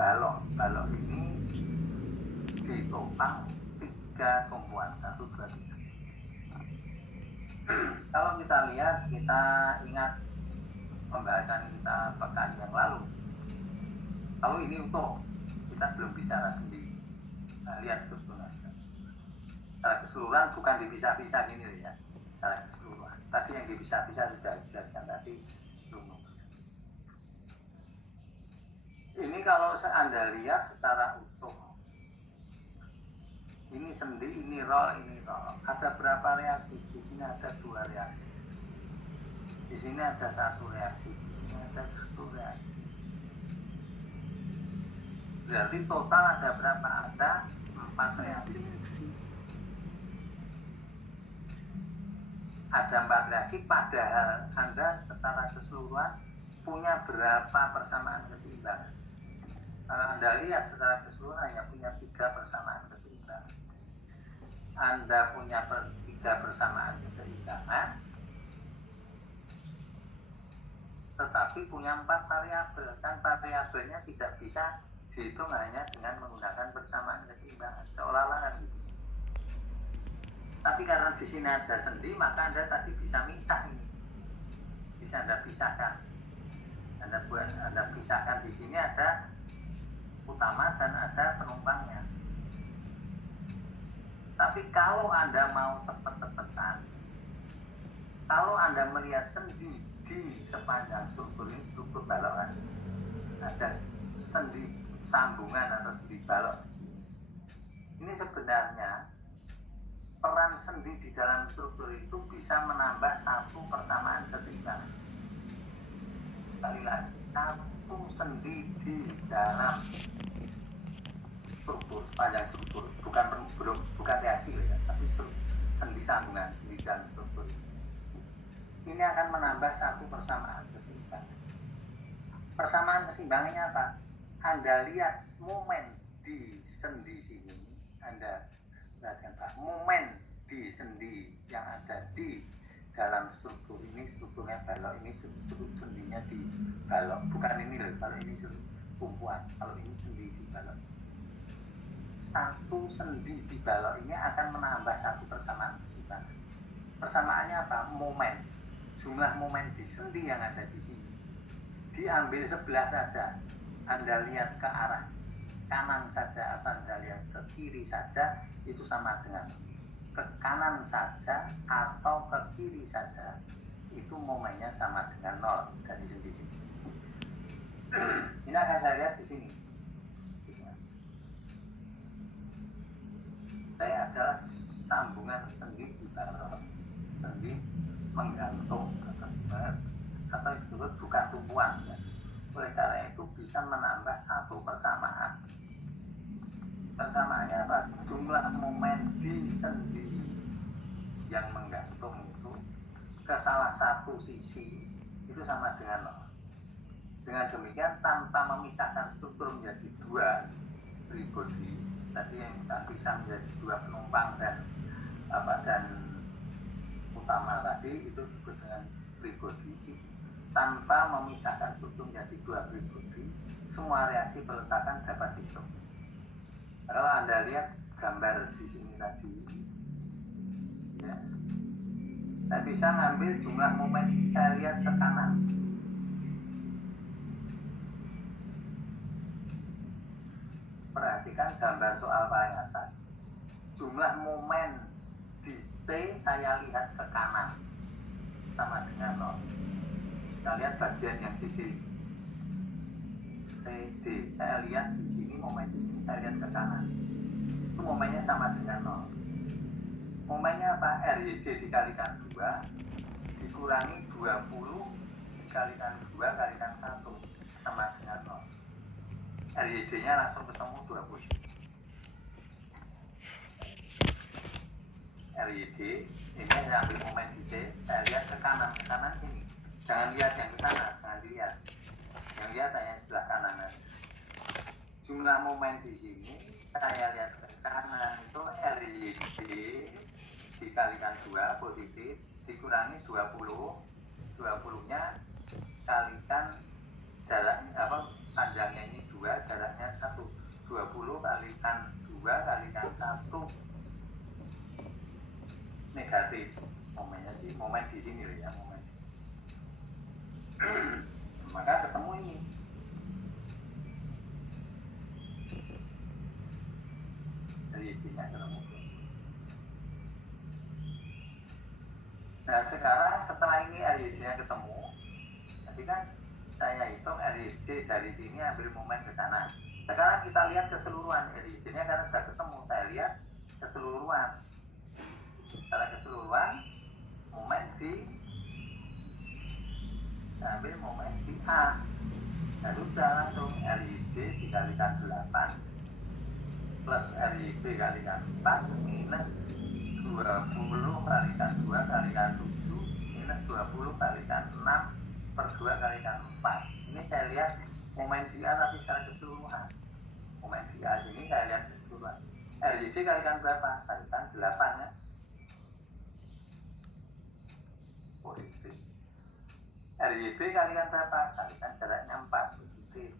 balok ini ditopang 3 tumpuan 1, 2, 3. Kalau kita lihat, kita ingat pembahasan kita pekan yang lalu. Kalau ini utuh, kita belum bicara sendiri. Nah, lihat strukturnya. Secara keseluruhan bukan dipisah-pisah gini ya. Secara keseluruhan. Tadi yang dipisah-pisah sudah dijelaskan tadi. Ini kalau Anda lihat secara utuh, ini sendi, ini roll, ini roll. Ada berapa reaksi? Di sini ada 2 reaksi. Di sini ada 1 reaksi. Di sini ada 1 reaksi. Berarti total ada berapa? Ada 4 reaksi. Ada 4 reaksi, padahal Anda secara keseluruhan punya berapa persamaan keseimbangan? Kalau Anda lihat secara keseluruhan hanya punya 3 persamaan keseimbangan. Anda punya 3 persamaan keseimbangan, tetapi punya 4 variabel. Kan variabelnya tidak bisa dihitung hanya dengan menggunakan persamaan keseimbangan. Seolah-olah kan gitu. Tapi karena di sini ada sendi, maka Anda tadi bisa misah ini. Bisa Anda pisahkan. Anda pisahkan di sini ada utama dan ada penumpangnya. Tapi kalau Anda mau cepat-cepatan, kalau Anda melihat sendi di sepanjang struktur ini, struktur balokan, ada sendi sambungan atau sendi balok di sini. Ini sebenarnya peran sendi di dalam struktur itu bisa menambah 1 persamaan keseimbangan. Sekali lagi, 1 sendi di dalam struktur, sepanjang struktur, bukan reaksi ya, tapi sendi sambungan, sendi dalam struktur ini akan menambah 1 persamaan keseimbangan. Persamaan keseimbangannya apa? Anda lihat momen di sendi sini, Anda lihatkan Pak, momen di sendi yang ada di dalam struktur ini, strukturnya balok ini, sendinya di balok, bukan ini loh, kalau ini tumpuan, kalau ini sendi di balok. 1 sendi di balok ini akan menambah 1 persamaan keseimbangan. Persamaannya apa? Momen. Jumlah momen di sendi yang ada di sini diambil sebelah saja. Anda lihat ke arah kanan saja atau Anda lihat ke kiri saja, itu sama dengan ke kanan saja atau ke kiri saja, itu momennya sama dengan 0 dari sendi sini. Ini akan saya lihat di sini. Saya adalah sambungan sendi di balok, sendi menggantung atau disebut bukan tumpuan ya. Oleh karena itu bisa menambah 1 persamaan. Persamaannya apa? Jumlah momen di sendi yang menggantung itu ke salah satu sisi itu sama dengan 0. Dengan demikian, tanpa memisahkan struktur menjadi 2 body, tadi yang kita bisa menjadi 2 penumpang dan utama tadi, itu disebut dengan free body. Tanpa memisahkan struktur menjadi 2 free body, semua reaksi peletakan dapat dihitung. Kalau Anda lihat gambar di sini tadi ya, saya bisa ngambil jumlah momen, saya lihat ke kanan. Perhatikan gambar soal paling atas. Jumlah momen di C saya lihat ke kanan sama dengan 0. Kita lihat bagian yang CD. CD saya lihat di sini, momen di sini saya lihat ke kanan. Itu momennya sama dengan 0. Momennya apa? RYD dikalikan 2 dikurangi 20 dikalikan 2 kalikan 1 sama dengan 0. RYD nya langsung ketemu 20. RYD ini saya ambil momen di C, saya lihat ke kanan sini. Jangan lihat yang ke sana, jangan dilihat. Yang lihat hanya sebelah kanan. Jumlah momen di sini saya lihat ke kanan itu RYD dikalikan 2 positif dikurangi 20 nya kalikan jarak panjangnya ini 2, jaraknya negatif momennya di momen di sini loh ya, momen. Maka ketemu ini dari nya ketemu. Nah sekarang setelah ini RYD-nya ketemu, nanti kan saya hitung RYD dari sini ambil momen ke sana. Sekarang kita lihat keseluruhan RYD-nya karena sudah ketemu, saya lihat keseluruhan. Secara keseluruhan momen di ambil momen di A. Lalu sudah langsung RYD dikalikan 8 plus RYD kalikan 4 minus 20 kalikan 2 kalikan 7 minus 20 kalikan 6 per 2 kalikan 4. Ini saya lihat momen di A tapi secara keseluruhan. Momen di A ini saya lihat keseluruhan. RYD kalikan berapa? Kalikan 8 ya. Positif. RYD kalikan berapa? Kalikan jaraknya 4 positif.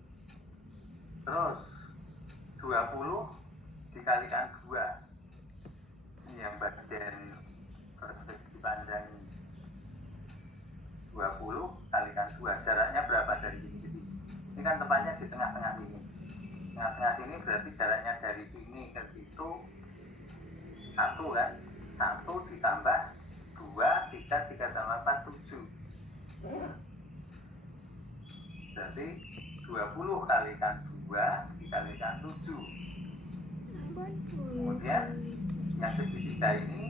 Terus 20 dikalikan 2. Ini yang bagian persegi panjang ini. 20 kalikan 2. Jaraknya berapa dari sini ke sini? Ini kan tempatnya di tengah-tengah sini. Tengah-tengah sini berarti jaraknya dari sini ke situ 1 kan? 1 ditambah 2, 3 tambah 4, 7. Berarti 20 kalikan 2 dikalikan 7. Kemudian yang segitiga ini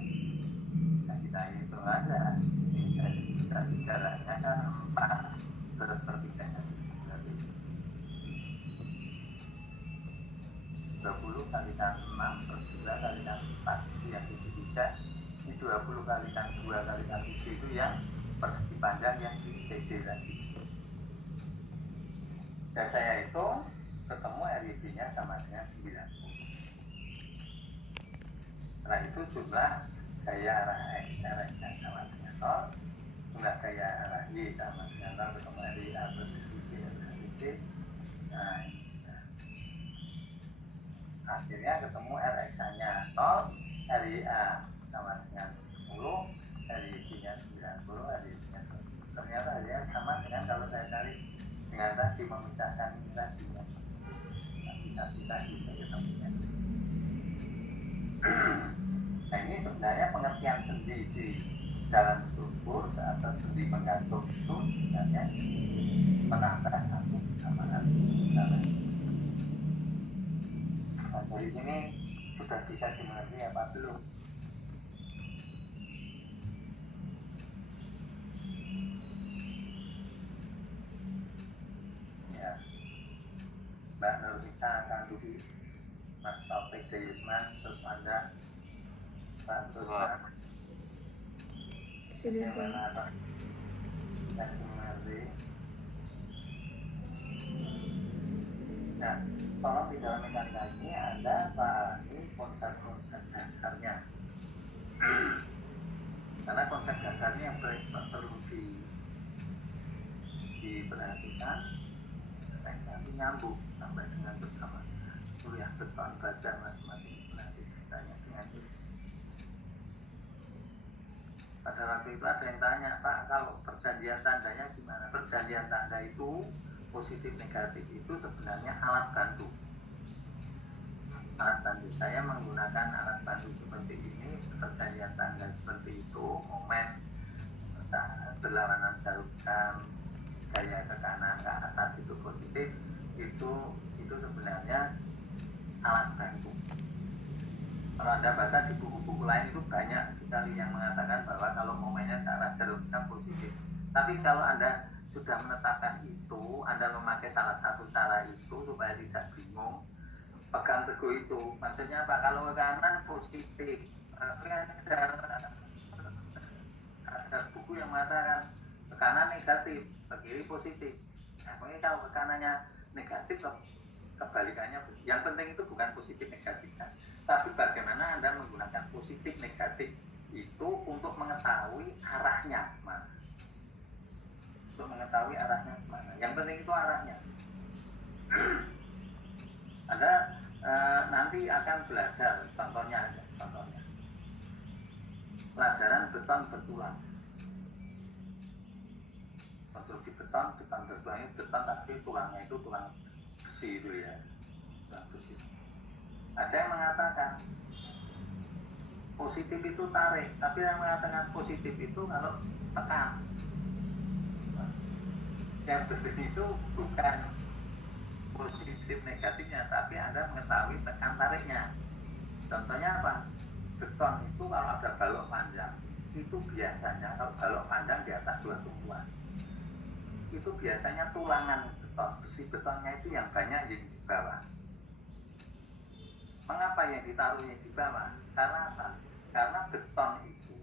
kita hitung aja. Ini dari jaraknya kan 4 terus pertiganya. Berarti 20 kalikan 6 per 2 kalikan 4 itu yang segitiga. Ini 20 kalikan 2 kalikan 7 itu yang persegi panjang yang di CD tadi. Dan saya hitung ketemu RYD-nya sama dengan 90. Setelah itu jumlah gaya arah X nya sama dengan 0, jumlah gaya arah Y sama dengan 0, ketemu RYA plus RYD. Nah, akhirnya ketemu RX-nya 0, RYA sama dengan 10, RYD-nya 90, RYD-nya 100. Ternyata hasilnya sama dengan kalau saya cari dengan tadi memisahkan ini tadi bisa gitu ketemunya. Nah ini sebenarnya pengertian sendi di dalam struktur atau sendi menggantung itu sebenarnya menambah satu kesamaan dalam. Nah dari sini sudah bisa dimengerti apa belum? Ya, Mbak Nurmita akan dulu, Mas Taufik Dayusman, terus Anda Pak Susman. Bagaimana yang mengerti? Nah, tolong di dalam mekanika ini Anda pahami konsep-konsep dasarnya. Karena konsep dasarnya yang perlu diperhatikan, nanti nyambung sampai dengan bersama kuliah depan belajar matematika nanti ditanya dengan itu. Pada waktu itu ada yang tanya, Pak, kalau perjanjian tandanya gimana? Perjanjian tanda itu positif negatif itu sebenarnya alat bantu. Alat bantu, saya menggunakan alat bantu seperti ini, perjanjian tanda seperti itu, momen berlawanan jarum jam, gaya ke kanan ke atas itu positif, itu sebenarnya alat bantu. Kalau Anda baca di buku-buku lain itu banyak sekali yang mengatakan bahwa kalau momennya ke arah jarum jam positif. Tapi kalau Anda sudah menetapkan itu, Anda memakai salah satu cara itu supaya tidak bingung, pegang teguh itu. Maksudnya apa? Kalau ke kanan positif, ada buku yang mengatakan ke kanan negatif, ke kiri positif. Nah, mungkin kalau ke kanannya negatif, kebalikannya. Yang penting itu bukan positif negatif, kan? Tapi bagaimana Anda menggunakan positif negatif itu untuk mengetahui arahnya mana. Untuk mengetahui arahnya mana. Yang penting itu arahnya. Anda nanti akan belajar contohnya aja, contohnya. pelajaran beton bertulang. Konstruksi beton bertulang itu beton tapi tulangnya itu tulang besi itu ya, tulang besi. Ada yang mengatakan positif itu tarik, tapi yang mengatakan positif itu kalau tekan. Yang berbeda itu bukan positif negatifnya, tapi Anda mengetahui tekan tariknya. Contohnya apa? Beton itu kalau ada balok panjang, itu biasanya kalau balok panjang di atas 2 tumpuan, itu biasanya tulangan beton, besi betonnya itu yang banyak di bawah. Mengapa yang ditaruhnya di bawah? Karena apa? Karena beton itu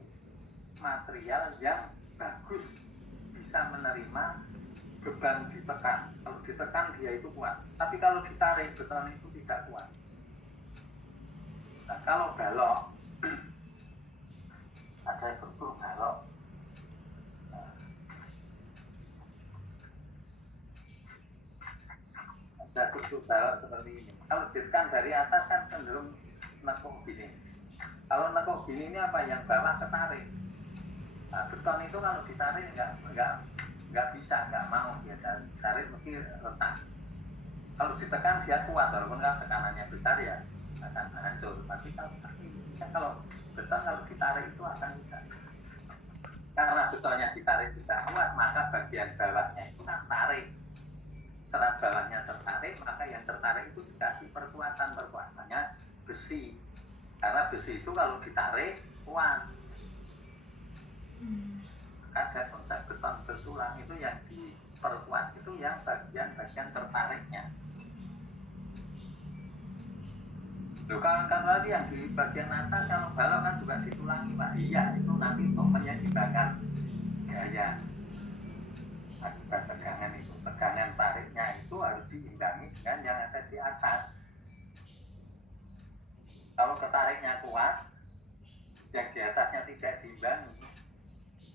material yang bagus, bisa menerima beban ditekan. Kalau ditekan dia itu kuat, tapi kalau ditarik beton itu tidak kuat. Nah, kalau balok ada struktur balok, ada struktur balok seperti ini. Kalau ditekan dari atas kan cenderung nekuk gini. Kalau nekuk gini ini apa? Yang bawah ketarik. Nah, beton itu kalau ditarik nggak bisa, nggak mau dia tarik, mesti retak. Kalau ditekan dia kuat, walaupun kan tekanannya besar ya akan hancur. Tapi kalau beton kalau ditarik itu akan tidak. Karena betonnya ditarik tidak kuat, maka bagian bawahnya itu kan tarik. Serat bawahnya tertarik, maka yang tertarik itu dikasih perkuatannya besi. Karena besi itu kalau ditarik kuat. Ada konsep beton bertulang itu yang diperkuat itu yang bagian-bagian tertariknya. Loh, kawan-kawan tadi yang di bagian atas kalau balok kan juga ditulangi Pak. Iya, itu nanti untuk menyeimbangkan gaya akibat tegangan itu. Tegangan tariknya itu harus diimbangi dengan yang ada di atas. Kalau ketariknya kuat, yang di atasnya tidak diimbangi,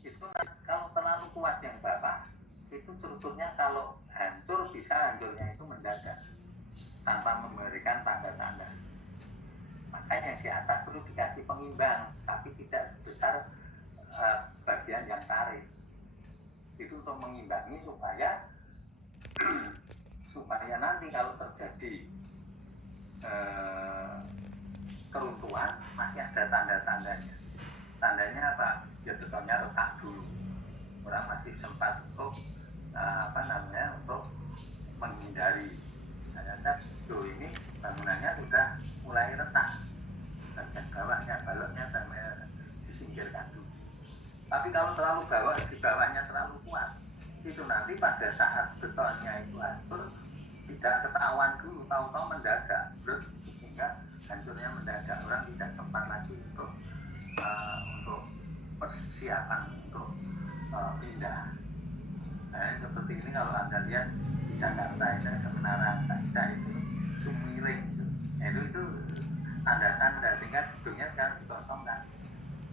itu kalau terlalu kuat yang bawah, itu strukturnya kalau hancur bisa hancurnya itu mendadak tanpa memberikan tanda-tanda. Makanya yang di atas perlu dikasih pengimbang, tapi tidak sebesar bagian yang tarik. Itu untuk mengimbangi supaya nanti kalau terjadi keruntuhan masih ada tanda-tandanya. Tandanya apa? Ya betonnya retak dulu. Orang masih sempat untuk untuk menghindari. Saya ini bangunannya sudah mulai retak. Bagian bawahnya, baloknya disingkirkan dulu. Tapi kalau terlalu di bawahnya terlalu kuat, itu nanti pada saat betonnya itu hancur tidak ketahuan dulu, tahu-tahu mendadak, sehingga hancurnya mendadak. Orang tidak sempat lagi untuk persiapan untuk pindah. Nah, seperti ini kalau Anda lihat di Jakarta ada menara Al-Qaeda itu miring, itu tanda-tanda sehingga gedungnya sekarang